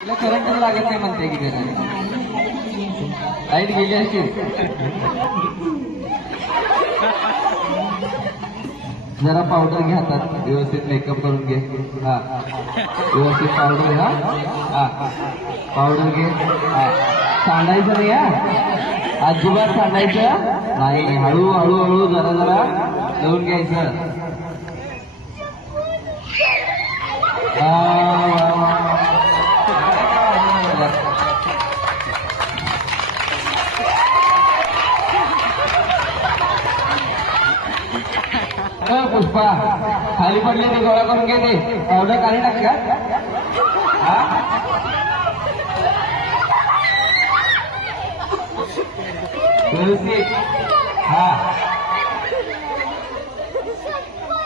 तिला करंट लागत नाही म्हणते की त्याला. लाइट गेली असते जरा पावडर घ्या हातात व्यवस्थित मेकअप करून घे. हा. व्यवस्थित पावडर घ्या. हा. पावडर घे. हा. सांडायचं नाही हा. अजिबात सांडायचं. नाही. हळू हळू हळू जरा जरा. लावून घ्यायचं. अ, पुष्पा. खाली पडले ते गोळा करून घे ते. पावडर काढी टाक का हा?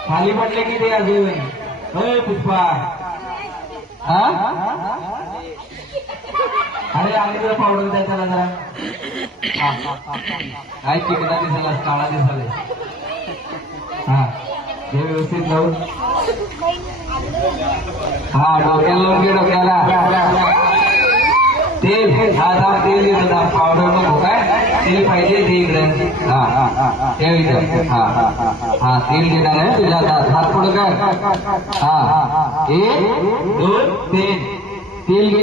खाली पडले की ते अजून. होय पुष्पा. हा? अरे आम्ही तुला पावडर द्यायचा ना जरा. काय चिकना दिसला काळा दिसला हा हे व्यवस्थित लावून हा डोक्याला लावून घे डोक्याला तेल हा दाब तेल येतं दाब पावडर नको काय तेल पाहिजे ते इकडे हा हा हा ठेव इथं हा हा हा हा तेल देणार आहे तुझ्या हातात हात पुढं कर हा एक दोन तीन तेल घे